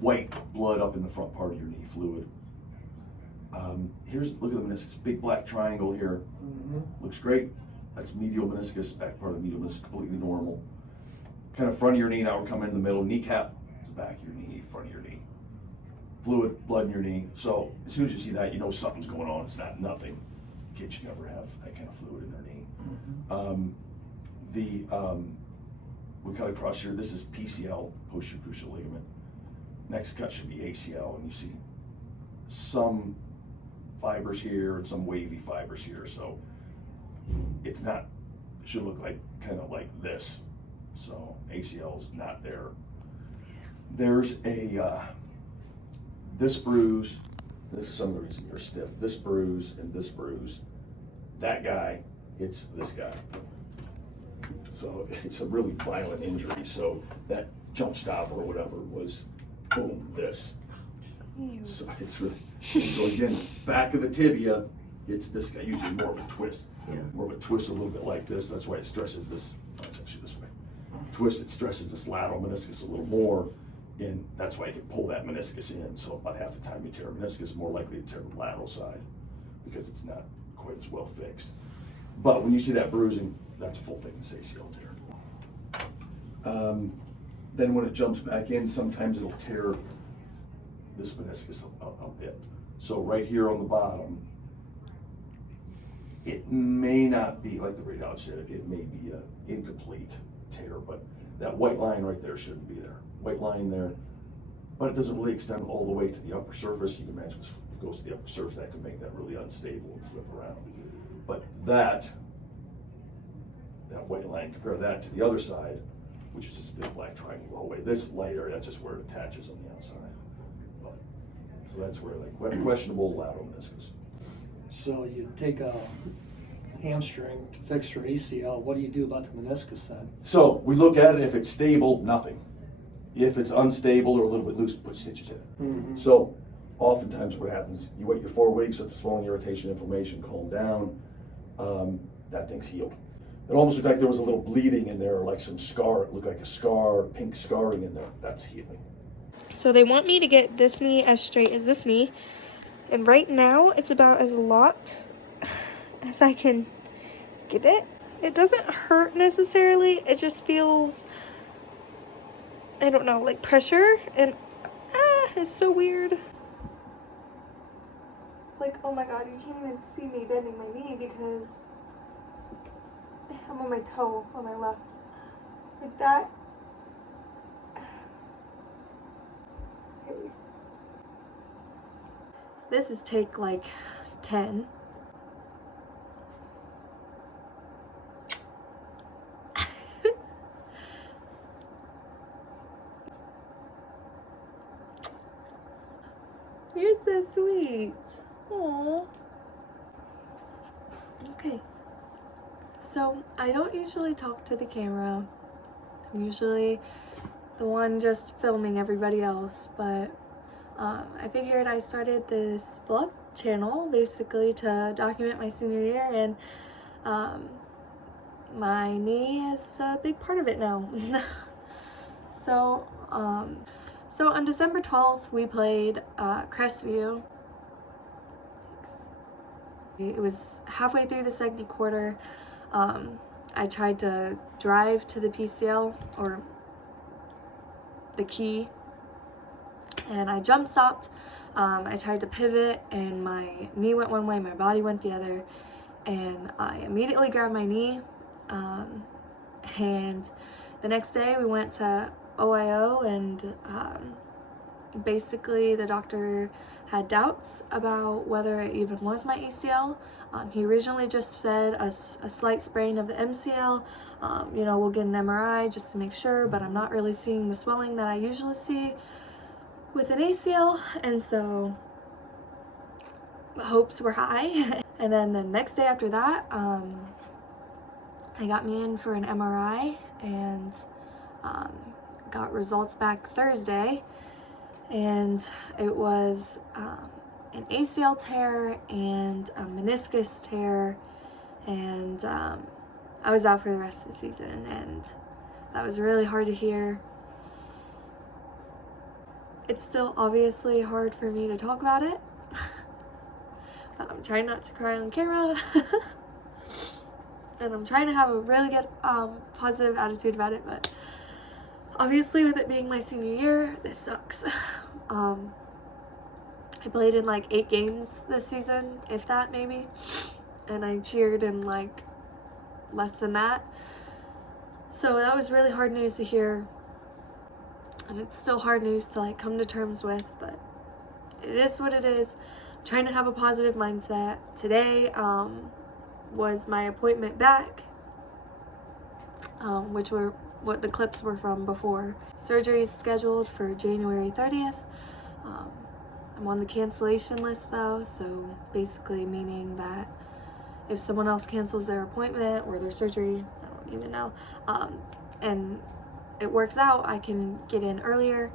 white blood up in the front part of your knee, fluid. Look at the meniscus, big black triangle here. Looks great. That's medial meniscus, back part of the medial meniscus, completely normal. Kind of front of your knee, now we're coming in the middle. Kneecap is back of your knee, front of your knee. Fluid, blood in your knee. So as soon as you see that, you know something's going on. It's not nothing. Kids should never have that kind of fluid in their knee. We cut across here. This is PCL, posterior cruciate ligament. Next cut should be ACL, and you see some fibers here and some wavy fibers here. So it's not, it should look like kind of like this. So ACL's not there. There's this bruise. This is some of the reason you're stiff. This bruise and this bruise. That guy hits this guy. So it's a really violent injury. So that jump stop or whatever was, boom, this. Ew. So it's really, so again, back of the tibia, it's this guy, usually more of a twist. Yeah. More of a twist, a little bit like this. That's why it stresses this, it's actually this way. Twist, it stresses this lateral meniscus a little more, and that's why you can pull that meniscus in. So about half the time you tear a meniscus, more likely to tear the lateral side because it's not quite as well fixed. But when you see that bruising, that's a full thickness ACL tear. Then when it jumps back in, sometimes it'll tear this meniscus a bit. So right here on the bottom, it may not be, like the radiologist said, it may be an incomplete tear, but that white line right there shouldn't be there. White line there, but it doesn't really extend all the way to the upper surface. You can imagine if it goes to the upper surface, that could make that really unstable and flip around. But that white line, compare that to the other side, which is this big black triangle the whole way. This light area, that's just where it attaches on the outside. But, so that's where, like, questionable lateral meniscus. So you take a hamstring to fix your ACL. What do you do about the meniscus then? So we look at it. If it's stable, nothing. If it's unstable or a little bit loose, put stitches in it. So oftentimes what happens, you wait your 4 weeks, let the swelling, irritation, inflammation calm down. That thing's healed. It almost looked like there was a little bleeding in there, or like some scar. It looked like a scar, pink scarring in there. That's healing. So they want me to get this knee as straight as this knee. And right now, it's about as locked as I can get it. It doesn't hurt necessarily. It just feels, I don't know, like pressure. And it's so weird. Like, oh my god, you can't even see me bending my knee because I'm on my toe on my left. Like that. Okay. This is take like 10. You're so sweet. Aww. Okay. So I don't usually talk to the camera. I'm usually the one just filming everybody else, but I figured I started this vlog channel basically to document my senior year, and my knee is a big part of it now. So on December 12th, we played Crestview. It was halfway through the second quarter. I tried to drive to the PCL, or the key, and I jump stopped. I tried to pivot and my knee went one way, my body went the other, and I immediately grabbed my knee. And the next day we went to OIO, and basically the doctor had doubts about whether it even was my ACL. He originally just said a slight sprain of the MCL. You know, we'll get an MRI just to make sure, but I'm not really seeing the swelling that I usually see with an ACL, and so hopes were high. And then the next day after that, they got me in for an MRI, and got results back Thursday, and it was an ACL tear and a meniscus tear, and I was out for the rest of the season, and that was really hard to hear. It's still obviously hard for me to talk about it, but I'm trying not to cry on camera. And I'm trying to have a really good positive attitude about it, but obviously with it being my senior year, this sucks. I played in like 8 games this season, if that maybe, and I cheered in like less than that. So that was really hard news to hear, and it's still hard news to like come to terms with, but it is what it is. I'm trying to have a positive mindset. Today was my appointment back, which were what the clips were from before. Surgery is scheduled for January 30th. I'm on the cancellation list though, so basically meaning that if someone else cancels their appointment or their surgery, I don't even know, and it works out, I can get in earlier,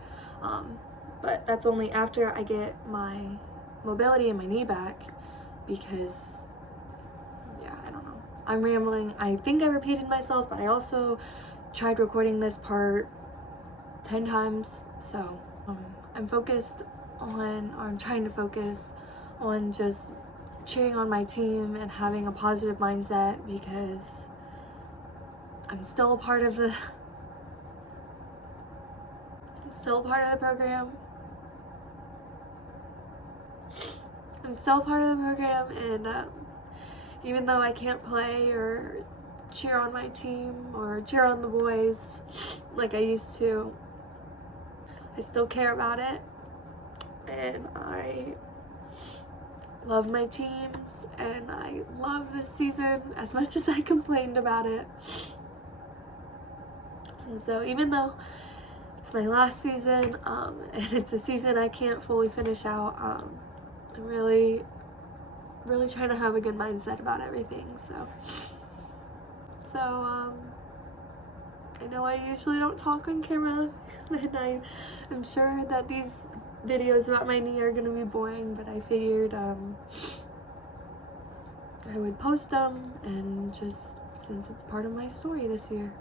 but that's only after I get my mobility in my knee back, because yeah, I don't know, I'm rambling. I think I repeated myself, but I also tried recording this part 10 times, so I'm focused on, or I'm trying to focus on just cheering on my team and having a positive mindset, because I'm still a part of the program. I'm still a part of the program, and even though I can't play or cheer on my team or cheer on the boys like I used to, I still care about it, and I love my teams, and I love this season as much as I complained about it. And so even though it's my last season, and it's a season I can't fully finish out, I'm really trying to have a good mindset about everything. So I know I usually don't talk on camera, and I'm sure that these videos about my knee are gonna be boring, but I figured I would post them, and just since it's part of my story this year.